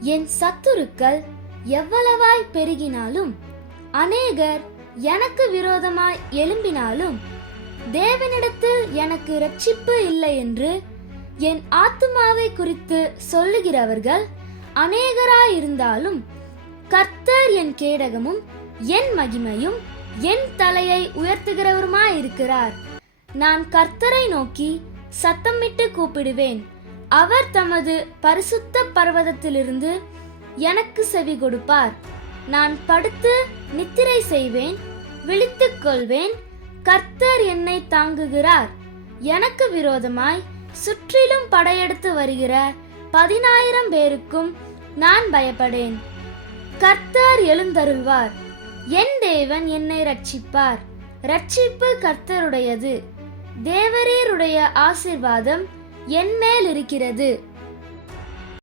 என் சத்துருக்கள் எவ்வளவாய் பெருகினாலும், அநேகர் எனக்கு விரோதமாய் எழும்பினாலும், தேவனிடத்தில் எனக்கு இரட்சிப்பு இல்லை என்று என் ஆத்துமாவை குறித்து சொல்லுகிறவர்கள் அநேகராயிருந்தாலும், கர்த்தர் என் கேடகமும் என் மகிமையும் என் தலையை உயர்த்துகிறவருமாயிருக்கிறார். நான் கர்த்தரை நோக்கி சத்தமிட்டு கூப்பிடுவேன். அவர் தமது பரிசுத்த பர்வதத்திலிருந்து எனக்கு செவி கொடுப்பார். நான் படுத்து நித்திரை செய்வேன், விழித்துக் கொள்வேன். கர்த்தர் என்னை தாங்குகிறார். எனக்கு விரோதமாய் சுற்றிலும் படையெடுத்து வருகிற 10,000 பேருக்கும் நான் பயப்படேன். கர்த்தர் எழுந்தருள்வார். என் தேவன் என்னை ரட்சிப்பார். ரட்சிப்பு கர்த்தருடையது. தேவரீருடைய ஆசீர்வாதம் என் மேல் இருக்கிறது.